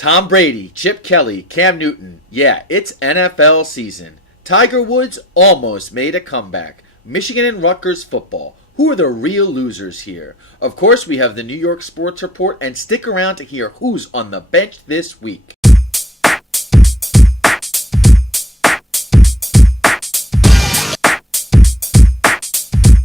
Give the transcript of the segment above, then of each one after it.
Tom Brady, Chip Kelly, Cam Newton. Yeah, it's NFL season. Tiger Woods almost made a comeback. Michigan and Rutgers football. Who are the real losers here? Of course, we have the New York Sports Report, and stick around to hear who's on the bench this week.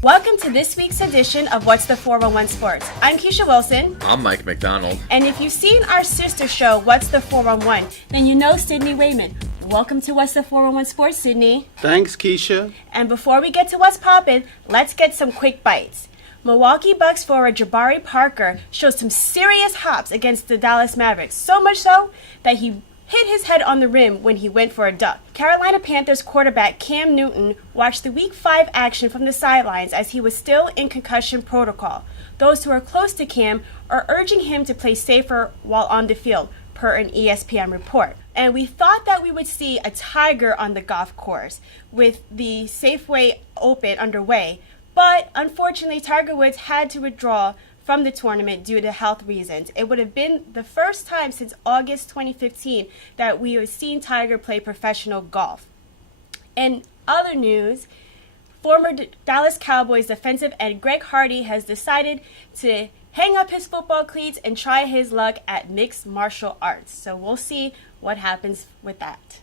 Welcome to this week's edition of What's the 411 Sports. I'm Keisha Wilson. I'm Mike McDonald. And if you've seen our sister show, What's the 411, then you know Sydney Wayman. Welcome to What's the 411 Sports, Sydney. Thanks, Keisha. And before we get to what's poppin', let's get some quick bites. Milwaukee Bucks forward Jabari Parker showed some serious hops against the Dallas Mavericks, so much so that he hit his head on the rim when he went for a dunk. Carolina Panthers quarterback Cam Newton watched the Week 5 action from the sidelines as he was still in concussion protocol. Those who are close to Cam are urging him to play safer while on the field, per an ESPN report. And we thought that we would see a tiger on the golf course with the Safeway Open underway, but unfortunately Tiger Woods had to withdraw from the tournament due to health reasons. It would have been the first time since August 2015 that we have seen Tiger play professional golf. In other news, former Dallas Cowboys defensive end Greg Hardy has decided to hang up his football cleats and try his luck at mixed martial arts. So we'll see what happens with that.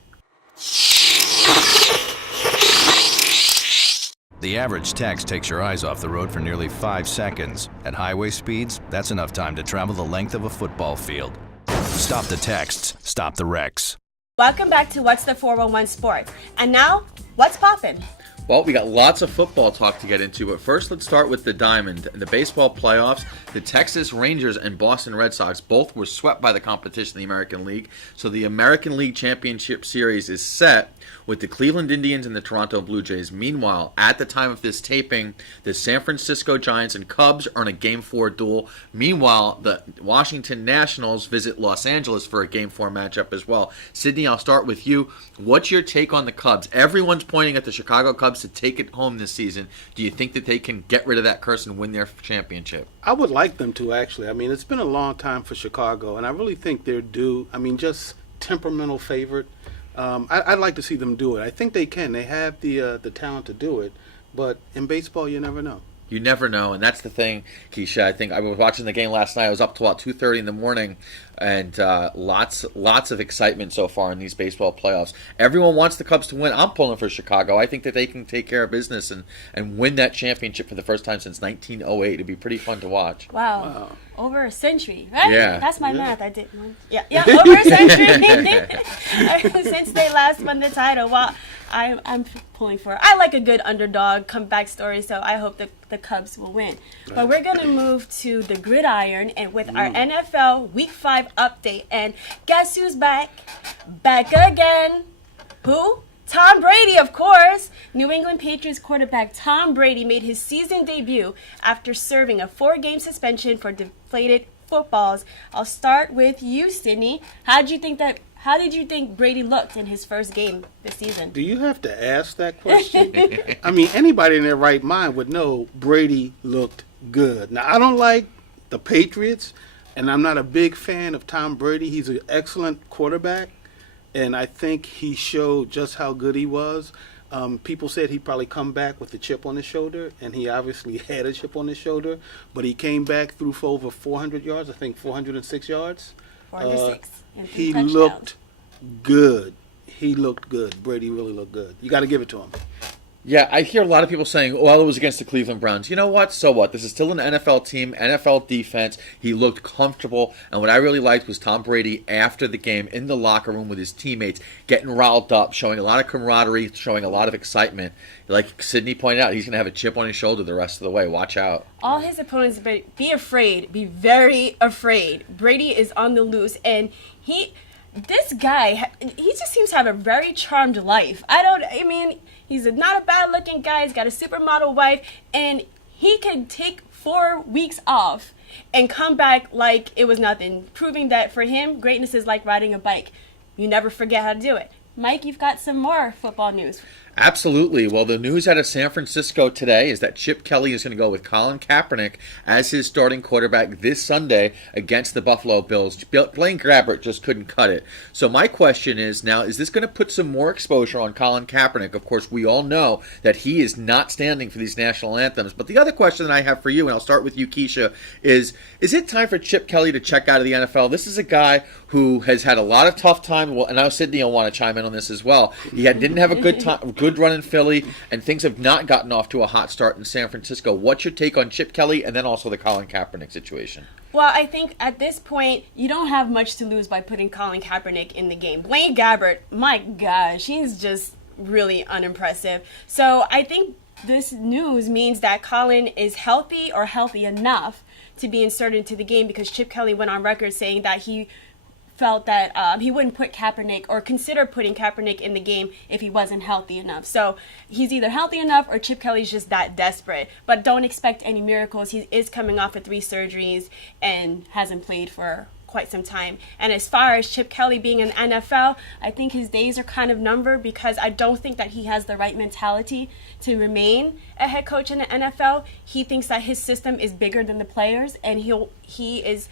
The average text takes your eyes off the road for nearly 5 seconds. At highway speeds, that's enough time to travel the length of a football field. Stop the texts, stop the wrecks. Welcome back to What's the 411 Sports. And now, what's poppin'? Well, we got lots of football talk to get into, but first let's start with the Diamond. In the baseball playoffs, the Texas Rangers and Boston Red Sox both were swept by the competition in the American League, so the American League Championship Series is set with the Cleveland Indians and the Toronto Blue Jays. Meanwhile, at the time of this taping, the San Francisco Giants and Cubs are in a Game 4 duel. Meanwhile, the Washington Nationals visit Los Angeles for a Game 4 matchup as well. Sydney, I'll start with you. What's your take on the Cubs? Everyone's pointing at the Chicago Cubs to take it home this season. Do you think that they can get rid of that curse and win their championship? I would like them to, actually. I mean, it's been a long time for Chicago, and I really think they're due. I mean, just temperamental favorite. I'd like to see them do it. I think they can. They have the talent to do it, but in baseball, you never know. You never know, and that's the thing, Keisha. I think I was watching the game last night. I was up till about 2:30 in the morning, and lots of excitement so far in these baseball playoffs. Everyone wants the Cubs to win. I'm pulling for Chicago. I think that they can take care of business and win that championship for the first time since 1908. It'd be pretty fun to watch. Wow. Over a century, right? Yeah. That's my math. I did one. Yeah, over a century since they last won the title. Well, I'm pulling for. I like a good underdog comeback story, so I hope that the Cubs will win. But we're gonna move to the gridiron and with our NFL Week 5 update. And guess who's back? Back again. Who? Tom Brady, of course. New England Patriots quarterback Tom Brady made his season debut after serving a 4-game suspension for deflated footballs. I'll start with you, Sydney. How did you think Brady looked in his first game this season? Do you have to ask that question? I mean, anybody in their right mind would know Brady looked good. Now, I don't like the Patriots, and I'm not a big fan of Tom Brady. He's an excellent quarterback. And I think he showed just how good he was. People said he'd probably come back with a chip on his shoulder, and he obviously had a chip on his shoulder. But he came back, threw for over 400 yards, I think 406 yards. 406. He looked good. He looked good. Brady really looked good. You got to give it to him. Yeah, I hear a lot of people saying, well, it was against the Cleveland Browns. You know what? So what? This is still an NFL team, NFL defense. He looked comfortable. And what I really liked was Tom Brady after the game in the locker room with his teammates, getting riled up, showing a lot of camaraderie, showing a lot of excitement. Like Sydney pointed out, he's going to have a chip on his shoulder the rest of the way. Watch out. All his opponents, be afraid. Be very afraid. Brady is on the loose, and this guy, he just seems to have a very charmed life. He's not a bad-looking guy. He's got a supermodel wife, and he can take 4 weeks off and come back like it was nothing, proving that for him, greatness is like riding a bike. You never forget how to do it. Mike, you've got some more football news. Absolutely. Well, the news out of San Francisco today is that Chip Kelly is going to go with Colin Kaepernick as his starting quarterback this Sunday against the Buffalo Bills. Blaine Gabbert just couldn't cut it. So my question is now, is this going to put some more exposure on Colin Kaepernick? Of course, we all know that he is not standing for these national anthems. But the other question that I have for you, and I'll start with you, Keisha, is it time for Chip Kelly to check out of the NFL? This is a guy who has had a lot of tough time. Well, and I know Sydney will want to chime in on this as well. He didn't have a good run in Philly, and things have not gotten off to a hot start in San Francisco. What's your take on Chip Kelly and then also the Colin Kaepernick situation? Well, I think at this point, you don't have much to lose by putting Colin Kaepernick in the game. Blaine Gabbert, my gosh, he's just really unimpressive. So I think this news means that Colin is healthy or healthy enough to be inserted into the game, because Chip Kelly went on record saying that he felt that he wouldn't put Kaepernick or consider putting Kaepernick in the game if he wasn't healthy enough. So he's either healthy enough or Chip Kelly's just that desperate. But don't expect any miracles. He is coming off of 3 surgeries and hasn't played for quite some time. And as far as Chip Kelly being in the NFL, I think his days are kind of numbered, because I don't think that he has the right mentality to remain a head coach in the NFL. He thinks that his system is bigger than the players, and he is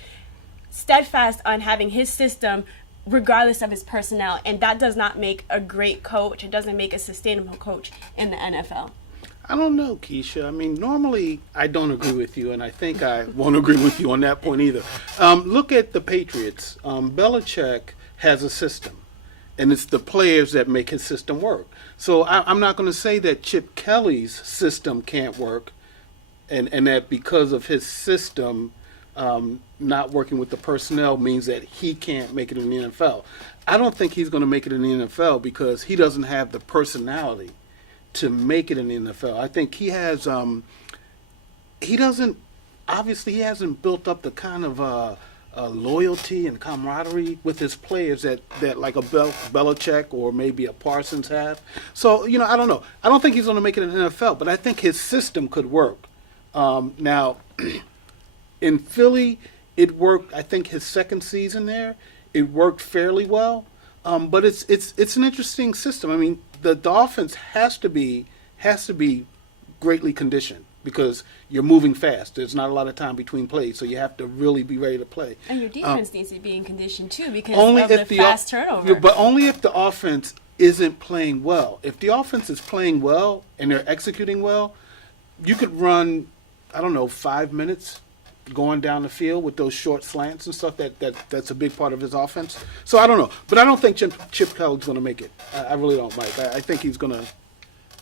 steadfast on having his system regardless of his personnel, and that does not make a great coach. It doesn't make a sustainable coach in the NFL. I don't know, Keisha. I mean, normally I don't agree with you, and I think I won't agree with you on that point either. Look at the Patriots. Belichick has a system, and it's the players that make his system work. So I'm not going to say that Chip Kelly's system can't work, and that because of his system not working with the personnel means that he can't make it in the NFL. I don't think he's going to make it in the NFL because he doesn't have the personality to make it in the NFL. I think he has, he hasn't built up the kind of loyalty and camaraderie with his players that like a Belichick or maybe a Parsons have. So, I don't know. I don't think he's going to make it in the NFL, but I think his system could work. Now, in Philly, it worked. I think his second season there, it worked fairly well. But it's an interesting system. I mean, the offense has to be greatly conditioned because you're moving fast. There's not a lot of time between plays, so you have to really be ready to play. And your defense needs to be in condition too, because of the fast turnover. But only if the offense isn't playing well. If the offense is playing well and they're executing well, you could run, 5 minutes going down the field with those short slants and stuff. That's a big part of his offense. So I don't know, but I don't think Chip Kelly's going to make it. I really don't, Mike. I think he's going to.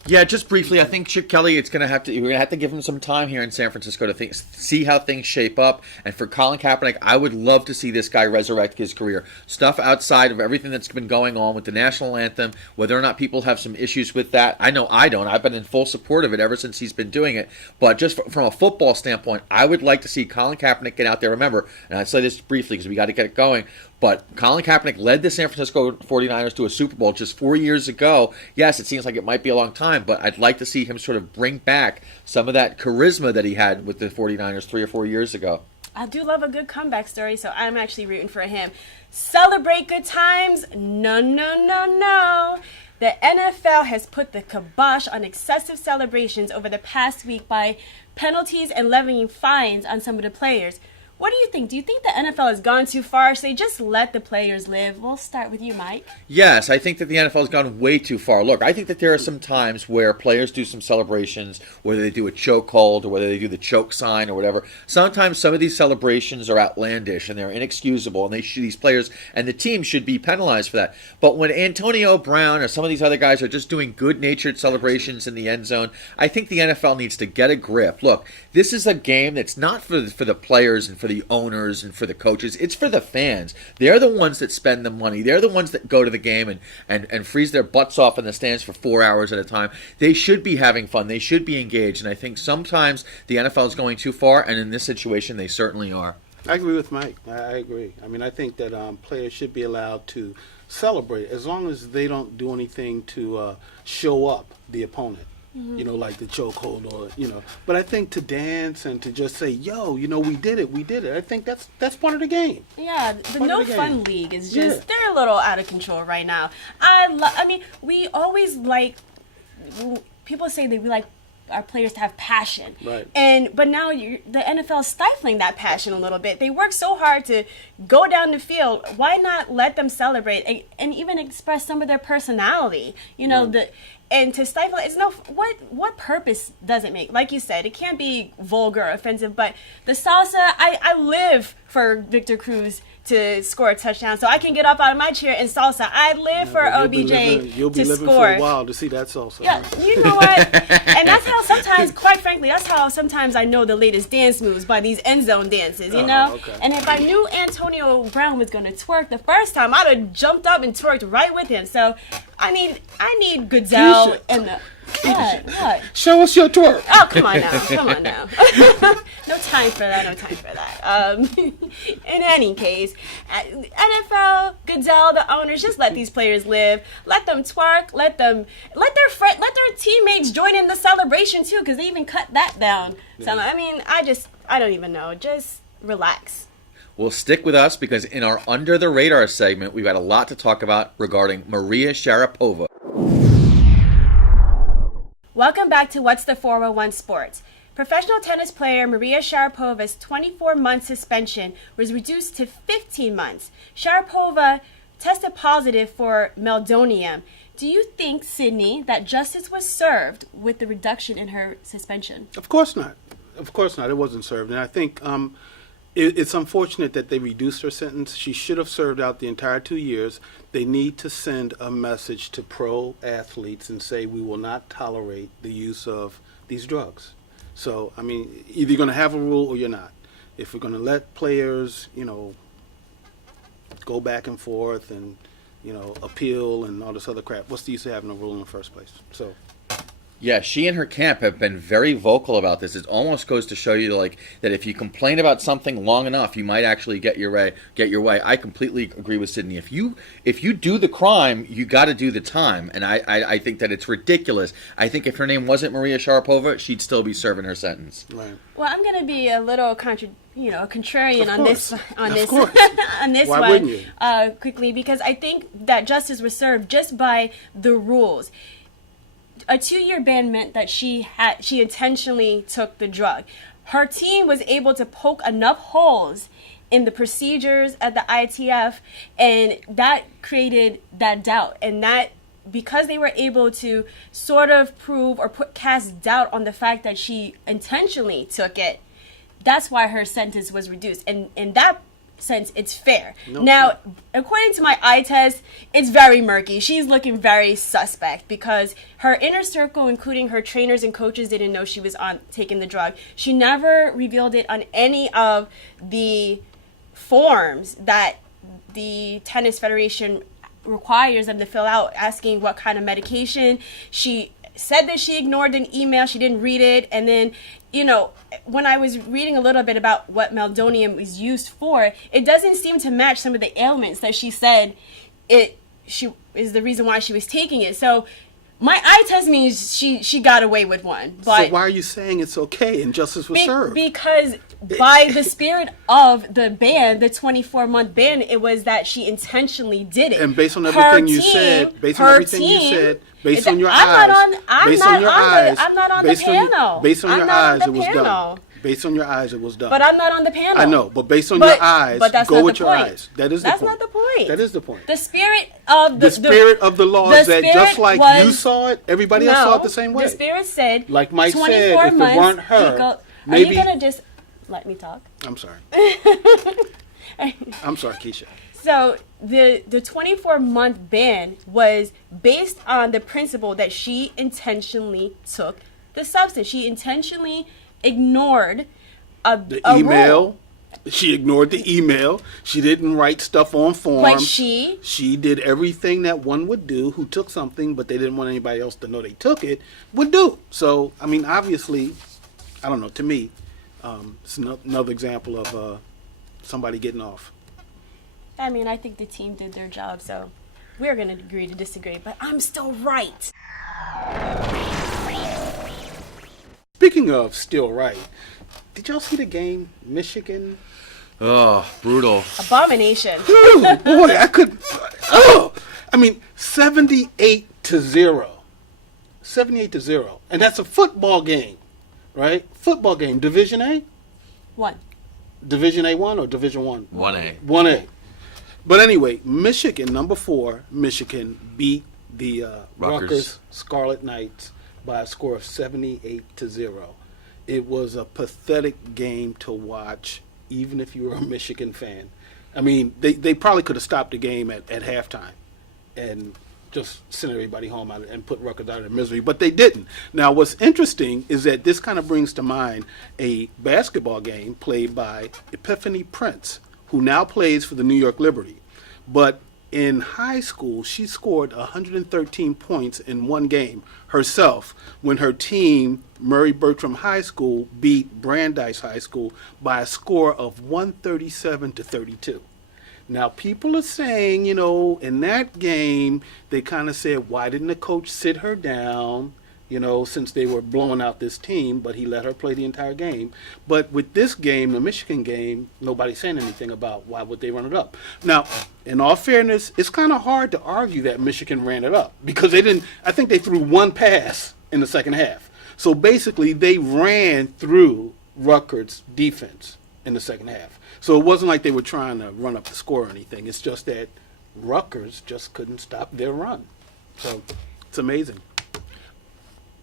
Yeah, just briefly, I think Chip Kelly, we're going to have to give him some time here in San Francisco to see how things shape up. And for Colin Kaepernick, I would love to see this guy resurrect his career. Stuff outside of everything that's been going on with the national anthem, whether or not people have some issues with that. I know I don't. I've been in full support of it ever since he's been doing it. But just from a football standpoint, I would like to see Colin Kaepernick get out there. Remember, and I say this briefly because we got to get it going, but Colin Kaepernick led the San Francisco 49ers to a Super Bowl just 4 years ago. Yes, it seems like it might be a long time, but I'd like to see him sort of bring back some of that charisma that he had with the 49ers 3 or 4 years ago. I do love a good comeback story, so I'm actually rooting for him. Celebrate good times? No, no, no, no. The NFL has put the kibosh on excessive celebrations over the past week by penalties and levying fines on some of the players. What do you think? Do you think the NFL has gone too far? So they just let the players live? We'll start with you, Mike. Yes, I think that the NFL has gone way too far. Look, I think that there are some times where players do some celebrations, whether they do a choke hold or whether they do the choke sign or whatever. Sometimes some of these celebrations are outlandish and they're inexcusable, and these players and the team should be penalized for that. But when Antonio Brown or some of these other guys are just doing good-natured celebrations in the end zone, I think the NFL needs to get a grip. Look, this is a game that's not for the players and for the owners and for the coaches. It's for the fans. They're the ones that spend the money. They're the ones that go to the game and freeze their butts off in the stands for 4 hours at a time. They should be having fun. They should be engaged. And I think sometimes the NFL is going too far, and in this situation, they certainly are. I agree with Mike. I agree. I mean, I think that players should be allowed to celebrate as long as they don't do anything to show up the opponent. Like the chokehold or, But I think to dance and to just say, yo, we did it. I think that's part of the game. Yeah, the No Fun League is just, they're a little out of control right now. I mean, we always like people say that we like our players to have passion. Right. But now the NFL is stifling that passion a little bit. They work so hard to go down the field. Why not let them celebrate and even express some of their personality? And to stifle it's what purpose does it make? Like you said, it can't be vulgar or offensive, but the salsa, I live for Victor Cruz to score a touchdown, so I can get up out of my chair and salsa. I live for OBJ you'll be to living score. for a while to see that salsa. Yeah, you know what? And that's how sometimes, quite frankly, that's how sometimes I know the latest dance moves by these end zone dances, you know? Okay. And if I knew Antonio Brown was going to twerk the first time, I'd have jumped up and twerked right with him. So I need Goodell and the... What? Show us your twerk. Oh, come on now. No time for that. In any case, NFL, Goodell, the owners, just let these players live. Let them twerk. Let their teammates join in the celebration too, because they even cut that down. So I don't even know. Just relax. Well, stick with us because in our Under the Radar segment, we've got a lot to talk about regarding Maria Sharapova. Welcome back to What's the 401 Sports. Professional tennis player Maria Sharapova's 24-month suspension was reduced to 15 months. Sharapova tested positive for meldonium. Do you think, Sydney, that justice was served with the reduction in her suspension? Of course not. It wasn't served. And I think it's unfortunate that they reduced her sentence. She should have served out the entire 2 years. They need to send a message to pro athletes and say we will not tolerate the use of these drugs. So, either you're going to have a rule or you're not. If we're going to let players, go back and forth and, appeal and all this other crap, what's the use of having a rule in the first place? So. Yeah, she and her camp have been very vocal about this. It almost goes to show you that if you complain about something long enough, you might actually get your way. I completely agree with Sydney. If you do the crime, you got to do the time, and I think that it's ridiculous. I think if her name wasn't Maria Sharapova, she'd still be serving her sentence. Right. Well, I'm going to be a little contrarian on this Why one wouldn't you? Quickly, because I think that justice was served just by the rules. A 2-year ban meant that she intentionally took the drug. Her team was able to poke enough holes in the procedures at the ITF, and that created that doubt. And that, because they were able to sort of prove or cast doubt on the fact that she intentionally took it, that's why her sentence was reduced. And in that sense, it's fair. Now, according to my eye test, it's very murky. She's looking very suspect because her inner circle, including her trainers and coaches, didn't know she was taking the drug. She never revealed it on any of the forms that the Tennis Federation requires them to fill out, asking what kind of medication. She said that she ignored an email. She didn't read it. And then, when I was reading a little bit about what meldonium is used for, it doesn't seem to match some of the ailments that she said she is the reason why she was taking it. So my eye test means she got away with one. But so why are you saying it's okay and justice was served? Because by the spirit of the ban, the 24-month ban, it was that she intentionally did it. And based on everything you said, based on your eyes, it was done. But I'm not on the panel. I know, but based on your eyes, go with your eyes. That's not the point. That is the point. The spirit of the law is that just like you saw it, everybody else saw it the same way. The spirit said, like Mike said, if it weren't her, maybe. Are you gonna just let me talk? I'm sorry. I'm sorry, Keisha. So the 24-month ban was based on the principle that she intentionally took the substance. She intentionally ignored the email. Rule. She ignored the email. She didn't write stuff on forms. Like she did everything that one would do who took something, but they didn't want anybody else to know they took it, would do. So, obviously, I don't know, to me, it's another example of somebody getting off. I think the team did their job, so we're going to agree to disagree, but I'm still right. Speaking of still right, did y'all see the game, Michigan? Oh, brutal. Abomination. Ooh, boy, 78-0. 78-0. And that's a football game, right? Football game. Division A? 1. Division A1 or Division 1? 1A. 1A. But anyway, Michigan, number 4, Michigan beat the Rutgers Scarlet Knights by a score of 78-0. It was a pathetic game to watch, even if you were a Michigan fan. I mean, they probably could have stopped the game at halftime and just sent everybody home out and put Rutgers out of misery, but they didn't. Now, what's interesting is that this kind of brings to mind a basketball game played by Epiphany Prince, who now plays for the New York Liberty. But in high school, she scored 113 points in one game herself when her team, Murray Bertram High School, beat Brandeis High School by a score of 137-32. Now, people are saying, in that game, they kind of said, why didn't the coach sit her down, since they were blowing out this team, but he let her play the entire game. But with this game, the Michigan game, nobody's saying anything about why would they run it up. Now, in all fairness, it's kind of hard to argue that Michigan ran it up because I think they threw one pass in the second half. So basically, they ran through Rutgers' defense in the second half. So it wasn't like they were trying to run up the score or anything. It's just that Rutgers just couldn't stop their run. So it's amazing.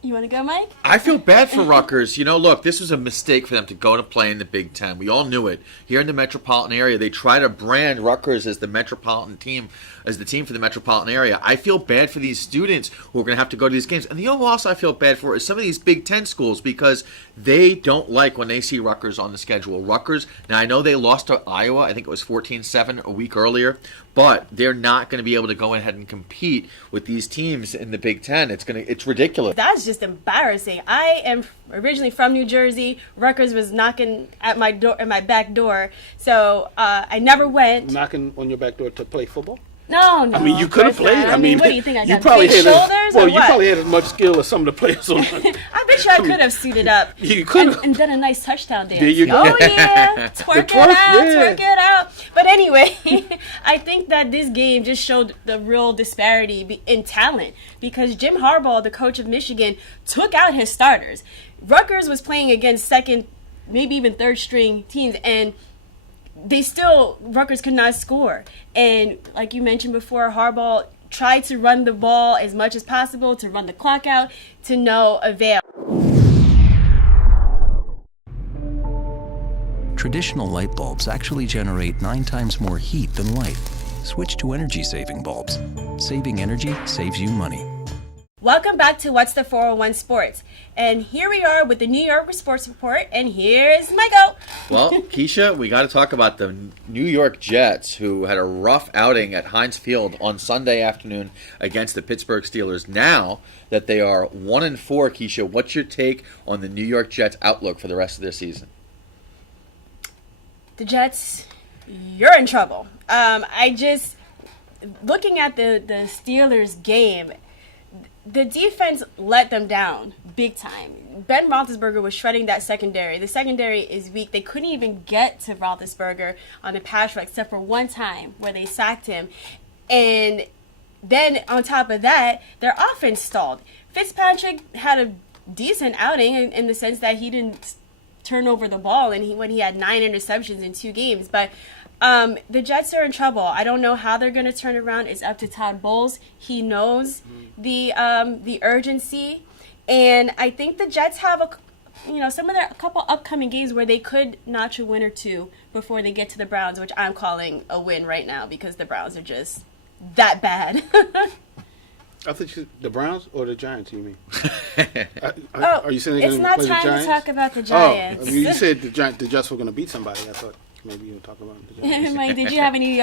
You want to go, Mike? I feel bad for Rutgers. Look, this was a mistake for them to go to play in the Big Ten. We all knew it. Here in the metropolitan area, they try to brand Rutgers as the metropolitan team, as the team for the metropolitan area. I feel bad for these students who are going to have to go to these games. And the other also I feel bad for is some of these Big Ten schools because they don't like when they see Rutgers on the schedule. Rutgers, now I know they lost to Iowa. I think it was 14-7 a week earlier. But they're not going to be able to go ahead and compete with these teams in the Big Ten. It's ridiculous. That's just embarrassing. I am originally from New Jersey. Rutgers was knocking at my door, at my back door. So I never went. Knocking on your back door to play football? No. I mean, you could have played. I mean, what do you think? I got probably big shoulders or you what? probably had as much skill as some of the players on. I bet you I could have suited up You could and done a nice touchdown dance. There you go. Oh, yeah. Twerk it out. But anyway, I think that this game just showed the real disparity in talent because Jim Harbaugh, the coach of Michigan, took out his starters. Rutgers was playing against second, maybe even third string teams, and Rutgers could not score. And like you mentioned before, Harbaugh tried to run the ball as much as possible, to run the clock out, to no avail. Traditional light bulbs actually generate 9 times more heat than light. Switch to energy-saving bulbs. Saving energy saves you money. Welcome back to What's the 401 Sports. And here we are with the New York Sports Report, and here's Michael. Well, Keisha, we got to talk about the New York Jets, who had a rough outing at Heinz Field on Sunday afternoon against the Pittsburgh Steelers. Now that they are 1-4, Keisha, what's your take on the New York Jets' outlook for the rest of their season? The Jets, you're in trouble. Looking at the Steelers game, the defense let them down big time. Ben Roethlisberger was shredding that secondary. The secondary is weak. They couldn't even get to Roethlisberger on the pass rush except for one time where they sacked him. And then on top of that, their offense stalled. Fitzpatrick had a decent outing in the sense that he didn't turn over the ball when he had 9 interceptions in 2 games. But the Jets are in trouble. I don't know how they're going to turn around. It's up to Todd Bowles. He knows the urgency, and I think the Jets have a couple upcoming games where they could notch a win or 2 before they get to the Browns, which I'm calling a win right now because the Browns are just that bad. I think the Browns or the Giants, you mean? Oh, are you saying they're it's going to not play the time Giants? to talk about the Giants. Oh, you said the Jets were going to beat somebody. I thought maybe you were talking about the Giants. Mike, did you have any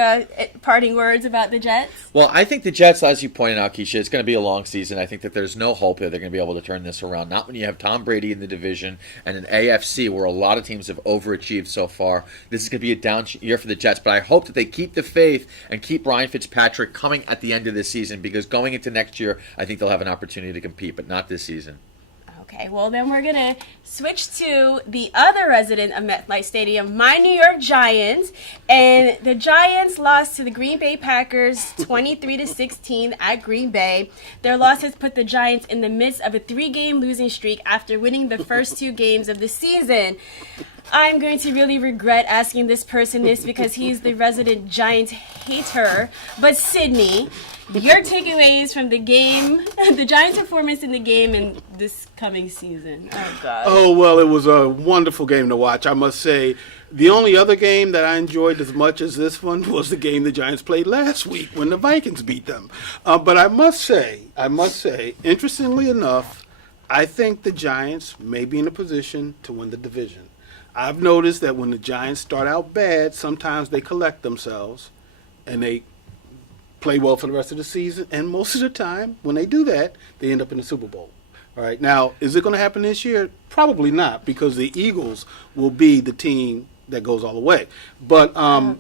parting words about the Jets? Well, I think the Jets, as you pointed out, Keisha, it's going to be a long season. I think that there's no hope that they're going to be able to turn this around. Not when you have Tom Brady in the division and an AFC where a lot of teams have overachieved so far. This is going to be a down year for the Jets, but I hope that they keep the faith and keep Ryan Fitzpatrick coming at the end of this season because going into next year, I think they'll have an opportunity to compete, but not this season. Okay, well then we're going to switch to the other resident of MetLife Stadium, my New York Giants. And the Giants lost to the Green Bay Packers 23-16 at Green Bay. Their loss has put the Giants in the midst of a 3-game losing streak after winning the first 2 games of the season. I'm going to really regret asking this person this because he's the resident Giants hater. But Sydney, your takeaways from the game, the Giants' performance in the game and this coming season. Oh, God. Oh, well, it was a wonderful game to watch, I must say. The only other game that I enjoyed as much as this one was the game the Giants played last week when the Vikings beat them. But I must say, interestingly enough, I think the Giants may be in a position to win the division. I've noticed that when the Giants start out bad, sometimes they collect themselves and they play well for the rest of the season. And most of the time, when they do that, they end up in the Super Bowl. All right. Now, is it going to happen this year? Probably not, because the Eagles will be the team that goes all the way. But I'm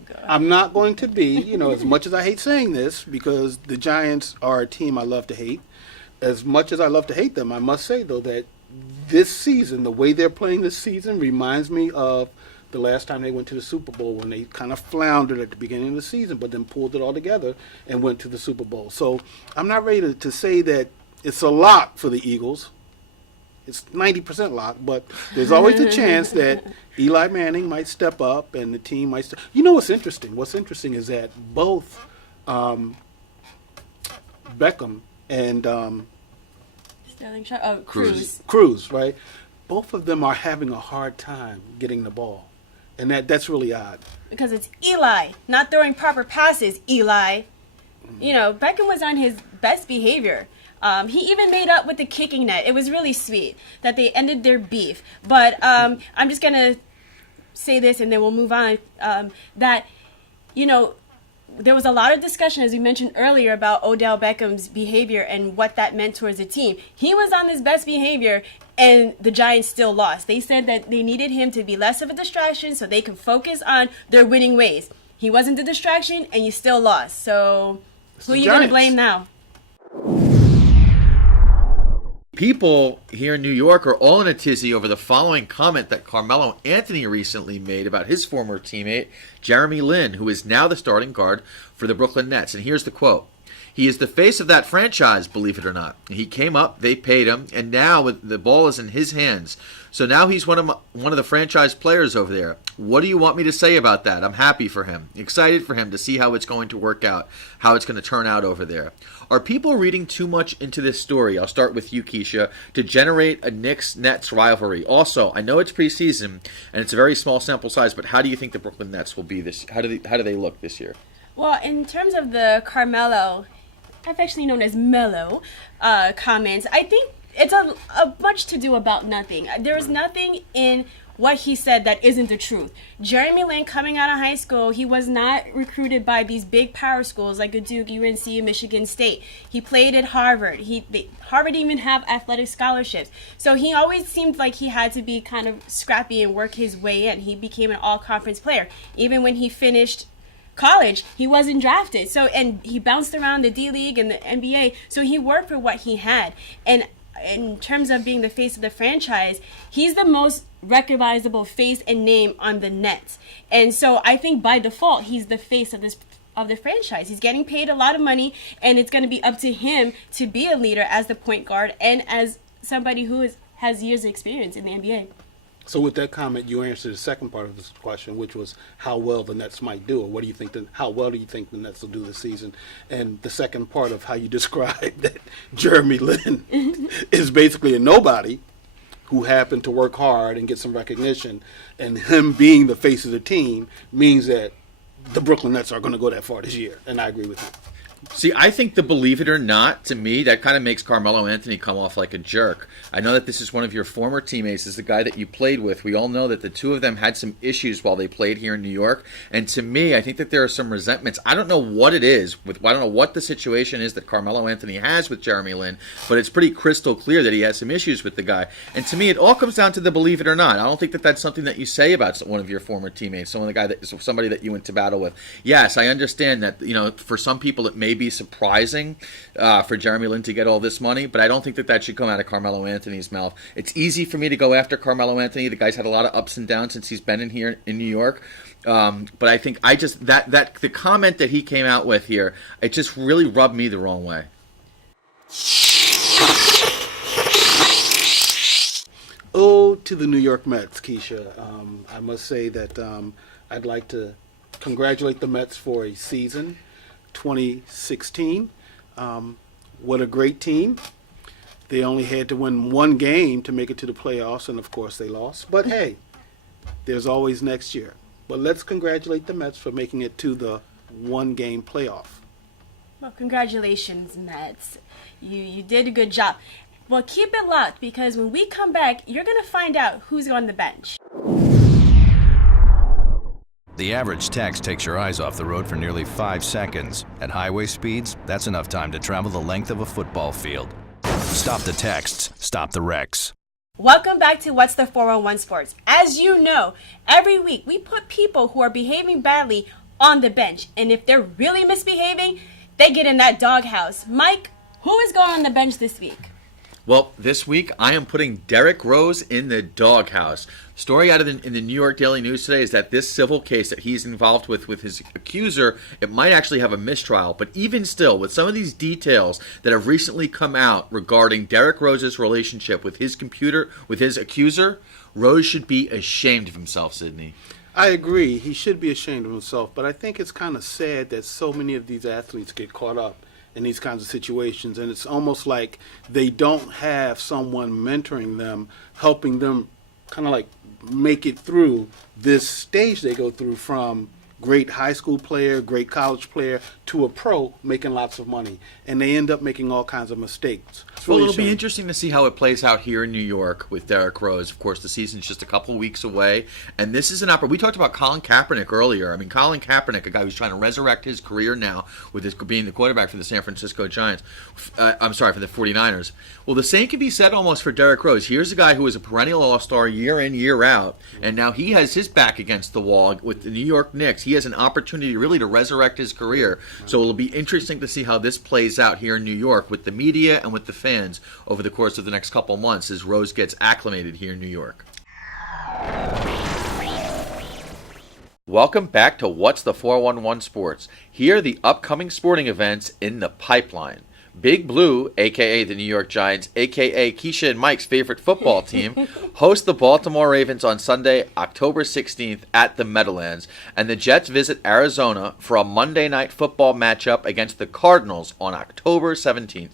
not going to be, as much as I hate saying this, because the Giants are a team I love to hate. As much as I love to hate them, I must say, though, that this season, the way they're playing this season, reminds me of the last time they went to the Super Bowl when they kind of floundered at the beginning of the season, but then pulled it all together and went to the Super Bowl. So I'm not ready to say that it's a lock for the Eagles. It's 90% lock, but there's always a chance that Eli Manning might step up and the team might You know what's interesting? What's interesting is that both Beckham and Cruz, right? Both of them are having a hard time getting the ball. And that's really odd. Because it's Eli, not throwing proper passes, Eli. Beckham was on his best behavior. He even made up with the kicking net. It was really sweet that they ended their beef. But I'm just going to say this and then we'll move on. There was a lot of discussion, as we mentioned earlier, about Odell Beckham's behavior and what that meant towards the team. He was on his best behavior, and the Giants still lost. They said that they needed him to be less of a distraction so they could focus on their winning ways. He wasn't the distraction, and you still lost. So who are you going to blame now? People here in New York are all in a tizzy over the following comment that Carmelo Anthony recently made about his former teammate, Jeremy Lin, who is now the starting guard for the Brooklyn Nets. And here's the quote. He is the face of that franchise, believe it or not. He came up, they paid him, and now the ball is in his hands. So now he's one of the franchise players over there. What do you want me to say about that? I'm happy for him, excited for him to see how it's going to work out, how it's going to turn out over there. Are people reading too much into this story? I'll start with you, Keisha, to generate a Knicks-Nets rivalry. Also, I know it's preseason and it's a very small sample size, but how do you think the Brooklyn Nets will be this? How do they look this year? Well, in terms of the Carmelo, affectionately known as Melo, comments, I think it's a much to do about nothing. There is nothing in what he said that isn't the truth. Jeremy Lin, coming out of high school, he was not recruited by these big power schools like Duke, UNC, and Michigan State. He played at Harvard. Harvard even have athletic scholarships. So he always seemed like he had to be kind of scrappy and work his way in. He became an all-conference player. Even when he finished college, he wasn't drafted. And he bounced around the D-League and the NBA. So he worked for what he had. And in terms of being the face of the franchise, he's the most recognizable face and name on the Nets. And so I think by default, he's the face of the franchise. He's getting paid a lot of money, and it's going to be up to him to be a leader as the point guard and as somebody who has years of experience in the NBA. So with that comment, you answered the second part of this question, which was how well the Nets might do, or what do you think? How well do you think the Nets will do this season? And the second part of how you described that Jeremy Lin is basically a nobody who happened to work hard and get some recognition, and him being the face of the team means that the Brooklyn Nets are going to go that far this year, and I agree with you. See, I think the believe it or not, to me, that kind of makes Carmelo Anthony come off like a jerk. I know that this is one of your former teammates. This is the guy that you played with. We all know that the two of them had some issues while they played here in New York. And to me, I think that there are some resentments. I don't know what it is. I don't know what the situation is that Carmelo Anthony has with Jeremy Lin, but it's pretty crystal clear that he has some issues with the guy. And to me, it all comes down to the believe it or not. I don't think that that's something that you say about one of your former teammates, somebody that you went to battle with. Yes, I understand that, for some people it may may be surprising for Jeremy Lin to get all this money, but I don't think that should come out of Carmelo Anthony's mouth. It's easy for me to go after Carmelo Anthony. The guy's had a lot of ups and downs since he's been in here in New York. But I think the comment that he came out with here, it just really rubbed me the wrong way. Oh, to the New York Mets, Keisha. I must say that I'd like to congratulate the Mets for a season 2016. What a great team. They only had to win one game to make it to the playoffs, and of course they lost. But hey, there's always next year. But let's congratulate the Mets for making it to the one-game playoff. Well, congratulations, Mets. You did a good job. Well, keep it locked, because when we come back, you're going to find out who's on the bench. The average text takes your eyes off the road for nearly 5 seconds. At highway speeds, that's enough time to travel the length of a football field. Stop the texts, stop the wrecks. Welcome back to What's the 411 Sports. As you know, every week we put people who are behaving badly on the bench. And if they're really misbehaving, they get in that doghouse. Mike, who is going on the bench this week? Well, this week I am putting Derrick Rose in the doghouse. Story out of in the New York Daily News today is that this civil case that he's involved with his accuser, it might actually have a mistrial. But even still, with some of these details that have recently come out regarding Derrick Rose's relationship with his accuser, Rose should be ashamed of himself, Sydney. I agree. He should be ashamed of himself. But I think it's kind of sad that so many of these athletes get caught up in these kinds of situations, and it's almost like they don't have someone mentoring them, helping them kind of like make it through this stage they go through from great high school player, great college player, to a pro making lots of money. And they end up making all kinds of mistakes. Well, it'll be interesting to see how it plays out here in New York with Derrick Rose. Of course, the season's just a couple weeks away. And this is an opportunity. We talked about Colin Kaepernick earlier. I mean, Colin Kaepernick, a guy who's trying to resurrect his career now with his being the quarterback for the San Francisco Giants. For the 49ers. Well, the same can be said almost for Derrick Rose. Here's a guy who is a perennial all-star year in, year out. And now he has his back against the wall with the New York Knicks. He has an opportunity really to resurrect his career. So it'll be interesting to see how this plays out here in New York with the media and with the fans over the course of the next couple months as Rose gets acclimated here in New York. Welcome back to What's the 411 Sports. Here are the upcoming sporting events in the pipeline. Big Blue, a.k.a. the New York Giants, a.k.a. Keisha and Mike's favorite football team, host the Baltimore Ravens on Sunday, October 16th at the Meadowlands, and the Jets visit Arizona for a Monday Night Football matchup against the Cardinals on October 17th.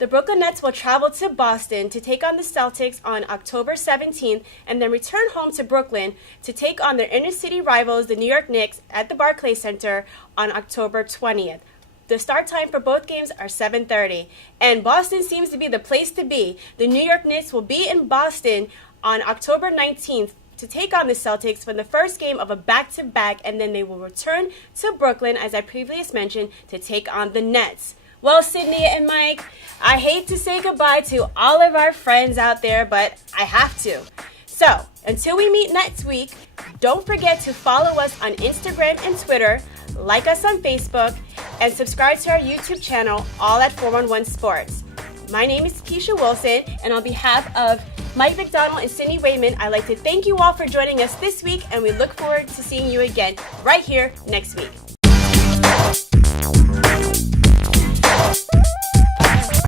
The Brooklyn Nets will travel to Boston to take on the Celtics on October 17th and then return home to Brooklyn to take on their inner-city rivals, the New York Knicks, at the Barclays Center on October 20th. The start time for both games are 7:30, and Boston seems to be the place to be. The New York Knicks will be in Boston on October 19th to take on the Celtics for the first game of a back-to-back, and then they will return to Brooklyn, as I previously mentioned, to take on the Nets. Well, Sydney and Mike, I hate to say goodbye to all of our friends out there, but I have to. So, until we meet next week, don't forget to follow us on Instagram and Twitter, like us on Facebook, and subscribe to our YouTube channel, all at 411 Sports. My name is Keisha Wilson, and on behalf of Mike McDonald and Sydney Wayman, I'd like to thank you all for joining us this week, and we look forward to seeing you again right here next week.